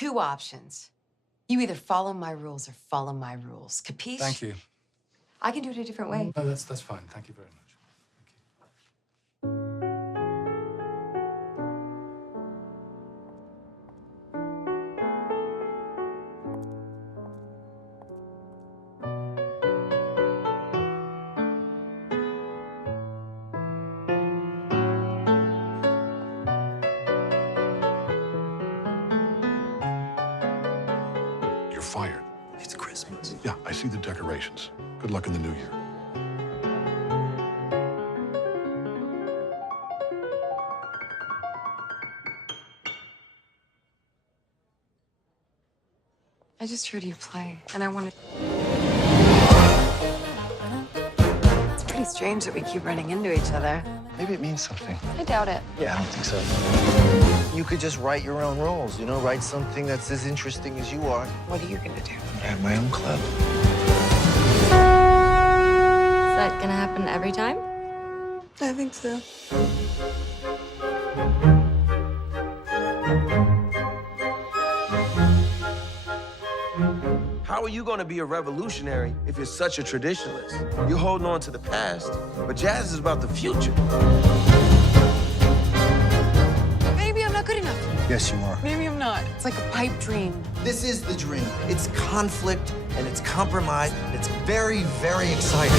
two options. You either follow my rules or follow my rules. Capiche? Thank you. I can do it a different way. No, that's fine. Thank you very much. You're fired. It's Christmas. Yeah, I see the decorations. Good luck in the new year. I just heard you play, and I wanted... It's pretty strange that we keep running into each other. Maybe it means something. I doubt it. Yeah, I don't think so. You could just write your own rules, you know, write something that's as interesting as you are. What are you gonna do? I have my own club. Is that gonna happen every time? I think so. How are you going to be a revolutionary if you're such a traditionalist? You're holding on to the past, but jazz is about the future. Maybe I'm not good enough. Yes, you are. Maybe I'm not. It's like a pipe dream. This is the dream. It's conflict, and it's compromise, and it's very, very exciting.